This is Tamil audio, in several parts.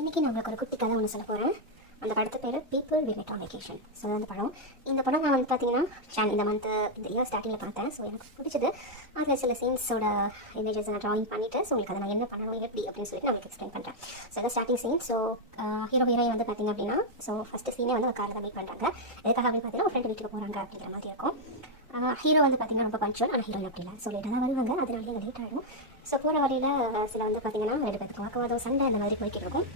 இன்றைக்கி நான் உங்களுக்கு ஒரு குட்டி கதை ஒன்று சொல்ல போகிறேன். அந்த படத்து பேர் people we met on vacation. So அந்த படம் நான் வந்து பார்த்தீங்கன்னா இந்த இயர் ஸ்டார்டிங்கில் பார்த்தேன். ஸோ எனக்கு பிடிச்சது. அதில் சில சீன்ஸோட இமேஜஸ் நான் ட்ராயிங் பண்ணிவிட்டு ஸோ உங்களுக்கு அதை நான் என்ன பண்ணணும் எப்படி அப்படின்னு சொல்லிட்டு நான் உங்களுக்கு எக்ஸ்பிளைன் பண்ணுறேன். ஸோ இதை ஸ்டார்டிங் சீன். ஸோ ஹீரோயின் வந்து பார்த்திங்க அப்படின்னா ஸோ ஃபஸ்ட்டு சீனே வந்து ஒரு காரில் தான் மீட் பண்ணுறாங்க. எதுக்காக அப்படின்னு பார்த்தீங்கன்னா ஒரு ஃப்ரெண்டு வீட்டுக்கு போகிறாங்க அப்படிங்கிற மாதிரி இருக்கும். ஹீரோ வந்து பார்த்திங்கன்னா ரொம்ப பஞ்சுவல், ஆனால் ஹீரோயின் அப்படி இல்லை. ஸோ லேட்டாக தான் வருவாங்க, அதனால எங்கள் லேட் ஆகிடும். ஸோ போகிற வழியில் சில வந்து பார்த்திங்கன்னா 2 பேருக்கு வாக்குவாதம், சண்டை அந்த மாதிரி போய்கிட்டு இருக்கும்.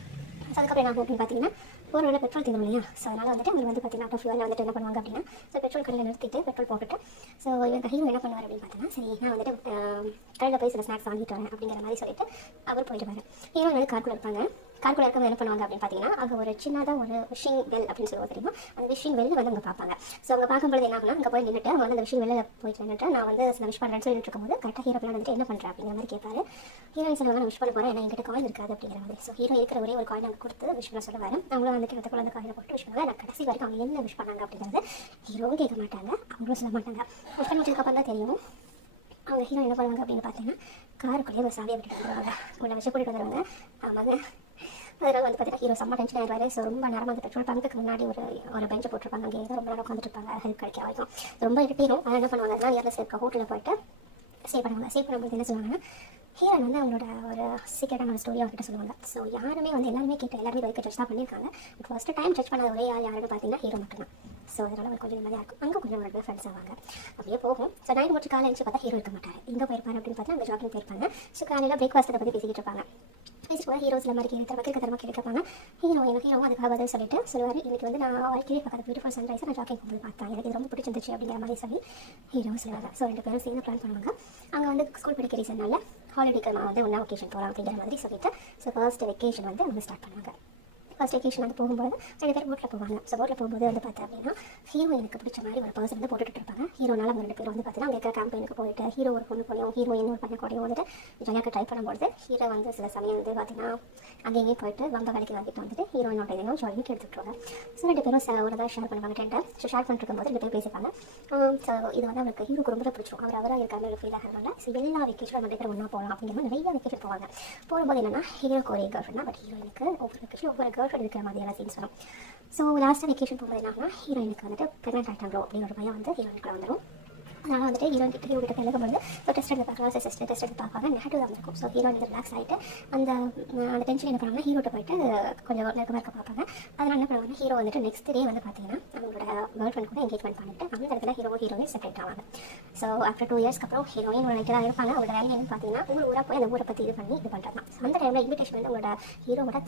ஸோ அதுக்கப்புறம் என்ன அப்படின்னு பார்த்தீங்கன்னா ஒரு வேலை பெட்ரோல் தீரும் இல்லையா. ஸோ அதனால் வந்துட்டு அவங்க வந்து பார்த்தீங்கன்னா ஆட்டோ ஃபியூரில் வந்துட்டு என்ன பண்ணுவாங்க அப்படின்னா ஸோ பெட்ரோல் கடையில் நிறுத்திட்டு பெட்ரோல் போட்டுட்டு ஸோ இவங்க ஹீரோ என்ன பண்ணுவார் அப்படின்னு பார்த்தீங்கன்னா சரி நான் வந்துட்டு கடையில் போய் சில ஸ்நாக்ஸ் வாங்கிட்டு வரேன் அப்படிங்கிற மாதிரி சொல்லிட்டு அவர் போயிடுவார். ஹீரோ வந்து கார்க்குள்ளே இருப்பாங்க. கார்க்குள்ளே இருக்கவங்க என்ன பண்ணுவாங்க அப்படின்னு பார்த்தீங்கன்னா அங்கே ஒரு சின்னதாக ஒரு விஷிங் வெல் அப்படின்னு சொல்லுவோம் தெரியுமா. அந்த விஷிங் வெல் வந்து அங்கே பார்ப்பாங்க. ஸோ அங்கே பார்க்கும்போது என்ன ஆகுனா அங்கே போய் நின்றுட்டு அவங்க வந்து அந்த விஷிங் வெளியில் போயிட்டு நின்றுட்டு நான் வந்து சில விஷ் பண்ணுறேன்னு சொல்லிட்டு இருக்கும்போது கரெக்டாக ஹீரோ வந்துட்டு என்ன பண்ணுறேன் அப்படிங்கிற மாதிரி கேட்பாரு. ஹீரோயின் சொல்லுவாங்க நான் விஷ் பண்ண போகிறேன், ஏன்னா என்கிட்ட காயின் இருக்காது அப்படிங்கிற மாதிரி. ஸோ ஹீரோ இருக்கிற ஒரே ஒரு காயின் அங்கே கொடுத்து விஷ் பண்ண சொல்லுவார். அவங்களும் வந்துட்டு அந்த குழந்தை காயினை போட்டு விஷ் பண்ணுவாங்க. நான் கடைசி வரைக்கும் அவங்க என்ன விஷ் பண்ணாங்க அப்படிங்கிறது ஹீரோவும் கேட்க மாட்டாங்க, அவங்களும் சொல்ல மாட்டாங்க. விஷ் பண்ணி வச்சதுக்கப்புறம் தான் தெரியும். அவங்க ஹீரோ என்ன பண்ணுவாங்க அப்படின்னு பார்த்தீங்கன்னா காருக்குள்ளேயே ஒரு சாவியை விட்டுட்டு வந்துடுவாங்க. உள்ள வச்சு கூட்டிகிட்டு வந்துடுவாங்க. ஆமாங்க. அதனால் வந்து பார்த்தீங்கன்னா ஹீரோ செம்ம டென்ஷன் ஆயிடுவார். ஸோ ரொம்ப நேரம் வந்து பெட்ரோல் பங்குக்கு முன்னாடி ஒரு பெஞ்சை போட்டிருப்பாங்க. அங்கே ஏதோ ரொம்ப நேரம் உட்காந்துட்டு இருப்பாங்க ஹெல்ப் கிடைக்க வரைக்கும். ரொம்ப இருட்டிடும். அதனால் என்ன பண்ணுவாங்க அதனால் ஏர்லெஸ் இருக்க ஹோட்டலில் போயிட்டு ஸ்டே பண்ணுவாங்க. ஸ்டே பண்ணும்போது என்ன சொல்லுவாங்கன்னா ஹீரோயின் வந்து அவங்களோட ஒரு சீக்கிரட்டான ஒரு ஸ்டோரி அவர்கிட்ட சொல்லுவாங்க. ஸோ யாருமே வந்து எல்லாருமே கேட்டு எல்லாருமே பைக்கை ஜட்ஜ் தான் பண்ணியிருக்காங்க. பட் ஃபஸ்ட்டு டைம் ஜட்ஜ் பண்ண ஒரே யாருன்னு பார்த்தீங்கன்னா ஹீரோ மட்டும்தான். ஸோ அதனால் அவர் கொஞ்சம் நிம்மதியாக இருக்கும். அங்கே கொஞ்சம் ஒரு ஃப்ரெண்ட்ஸ் ஆவாங்க. அப்படியே போகும். ஸோ நைட் முடிச்சு காலை எழுந்து பார்த்தா ஹீரோ இருக்க மாட்டார். எங்கே போயிருப்பாரு அப்படின்னு பார்த்தா அங்கே ஜாக்கிங் போயிருப்பாங்க. ஸோ காலையில் பிரேக்ஃபாஸ்ட்டை பற்றி பேசிக்கிட்டு இருப்பாங்க. பேசிட்டு போய் ஹீரோஸில் மாதிரி தரமாக கேட்பாங்க. ஹீரோவும் அதுக்காக பதில் சொல்லிட்டு சொல்லுவார், இன்றைக்கி வந்து நான் வாழ்க்கையே பார்க்காத பியூட்டிஃபுல் சன்ரைஸை நான் ஜாக்கிங் போகும்போது பார்த்தேன், எனக்கு இது ரொம்ப பிடிச்சிருந்துச்சு அப்படிங்கிற மாதிரி சொல்லி ஹீரோவும் சொல்லுவாங்க. ஸோ 2 பேரும் சேர்ந்து பிளான் பண்ணுவாங்க. அங்கே வந்து ஸ்கூல் படிக்க ரீசன்னால ஹாலிடேக்கு நான் வந்து ஒன்றா வெக்கேஷன் போகலாம் அப்படிங்கிற மாதிரி சொல்லிட்டு ஸோ ஃபர்ஸ்ட் வெக்கேஷன் வந்து அவங்க ஸ்டார்ட் பண்ணுவாங்க. ஃபர்ஸ்ட் வெக்கேஷன் வந்து போகும்போது 2 பேர் போட்டில் போவாங்க. ஸோ போட்டில் போகும்போது வந்து பார்த்தேன் அப்படின்னா ஹீரோயினுக்கு பிடிச்ச மாதிரி ஒரு பர்சன் வந்து போட்டுட்டு இருப்பாங்க. ஹீரோனால அவங்க 2 பேர் வந்து பார்த்தீங்கன்னா அங்கே இருக்கிற கேம்பெயினுக்கு போயிட்டு ஹீரோ ஒரு பொண்ணு கூடயும் ஹீரோயின் ஒரு பண்ண கூடயும் வந்துட்டு ஜாலியாக ட்ரை பண்ணும்போது ஹீரோ வந்து சில சமயம் வந்து பார்த்தீங்கன்னா அங்கேயே போயிட்டு வம்ப வேலைக்கு வாங்கிட்டு வந்துட்டு ஹீரோயினோட இதையும் ஜாலிக்கு எடுத்துக்கிட்டுருவாங்க. ஸோ 2 பேரும் ஒரு தான் ஷேர் பண்ணுவாங்க டென்ட்டை. ஸோ ஷேர் பண்ணிட்டு இருக்கும்போது 2 பேர் பேசிப்பாங்க. ஸோ இது வந்து அவருக்கு ஹீரோக்கு ரொம்ப பிடிச்சிரும். அவராக இருக்காரு ஒரு ஃபீல் ஆகிறதுனால ஸோ எல்லா வெக்கேஷனும் 2 பேர் ஒன்றா போகலாம் அப்படிங்கிற மாதிரி நிறைய வெக்கேஷன் போவாங்க. போகும்போது என்னன்னா ஹீரோக்கு ஒரே கேர்ள் ஃப்ரெண்ட், பட் ஹீரோயினுக்கு ஒவ்வொரு வெக்கேஷன் ஒவ்வொரு கேர்ள் ஃப்ரெண்ட் இருக்கிற மாதிரியான சீன்ஸ் வரும். ஸோ லாஸ்ட்டாக வெக்கேஷன் போகும்போது என்ன ஹீரோயினுக்கு வந்துட்டு ப்ரெக்னென்ட் ஆகிட்டாங்களோ அப்படின்னு ஒரு பயம் வந்து ஹீரோயினுக்குள்ள வந்துடும். அதனால் வந்துட்டு ஹீரோயின் கிட்ட ஹீரோக்கிட்ட எழுதும்போது ஸோ டெஸ்ட் எடுத்து பார்க்கலாம். டெஸ்ட் எடுத்து பார்ப்பாங்க. நெகட்டிவ் தான் இருக்கும். ஸோ ஹீரோயின் வந்து ரிலாக்ஸ் ஆகிட்டு அந்த டென்ஷன் என்ன பண்ணுவாங்கன்னா ஹீரோட்ட போயிட்டு கொஞ்சம் நெருக்கமாக இருக்க பார்ப்பாங்க. அதனால் என்ன பண்ணுவாங்கன்னா ஹீரோ வந்துட்டு நெக்ஸ்ட் டே வந்து பார்த்தீங்கன்னா அவங்களோட கேர்ள் ஃப்ரெண்ட் கூட என்கேஜ்மெண்ட் பண்ணிட்டு அந்த இடத்துல ஹீரோயின் செப்பரேட் ஆவாங்க. ஸோ ஆஃப்டர் 2 இயர்ஸ்க்கு அப்புறம் ஹீரோயின் ஒரு நைட்டு தான் இருப்பாங்க. அவங்களோட வேலை என்னன்னு பார்த்தீங்கன்னா ஊராக போய் அந்த ஊரை பற்றி இது பண்ணி இது பண்ணுறது தான். ஸோ அந்த டைமில் இன்விடேஷன் வந்து உங்களோட ஹீரோவோட